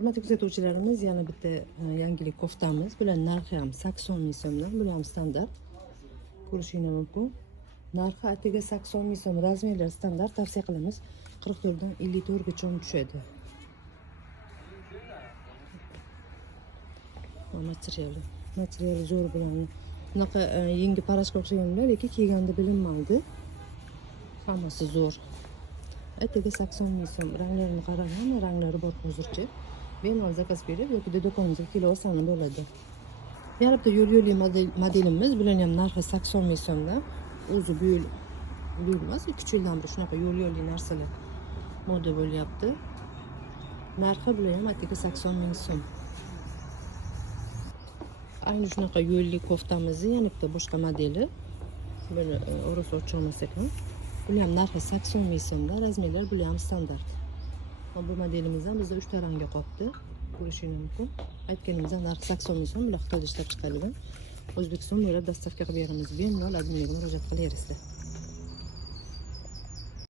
Hurmatli kuzatuvchilarimiz, yana bitta yangilik koftamiz. Bular narxi ham 80 ming so'mdan, bu ham standart. Ko'rishingiz mumkin. Narxi atiga 80 ming so'm, razmerlar standart, tavsiya qilamiz 44 dan 54 gacha tushadi. Materiali zo'r bo'ladi. Bunaqa yangi parashka o'xshaganlar, lekin kiyganda bilinmaydi. Hammasi zo'r. Atiga 80 ming so'm. Ranglarini qarang, hamma ranglari bor hozircha. Bemalol zakaz berib yoki do'konimizga kelib olsangiz bo'ladi. Yana bitta yo'l-yo'li modelimiz, bularning ham narxi 80 ming so'mdan. O'zi bu yil emas, 2 yildan beri shunaqa yo'l-yo'li narsalar moda bo'lyapti. Narxi bular ham atiga 80 ming so'm. Ayni shunaqa yo'lli koftamizni yana bitta boshqa modeli. Buni o'rasa ocholmas ekan. Bular ham narxi 80 ming so'mda, razmerlar bular ham standart. Bu modelimizdan bizda 3 ta rangga qoldi. Ko'rishingiz mumkin. Aytganimizdan narxi 80 ming so'm, bular Xitoyda ishlab chiqarilgan. O'zbekiston bo'ylab dastavka qilib beramiz. Bemalol adminga murojaat qilaverasizlar.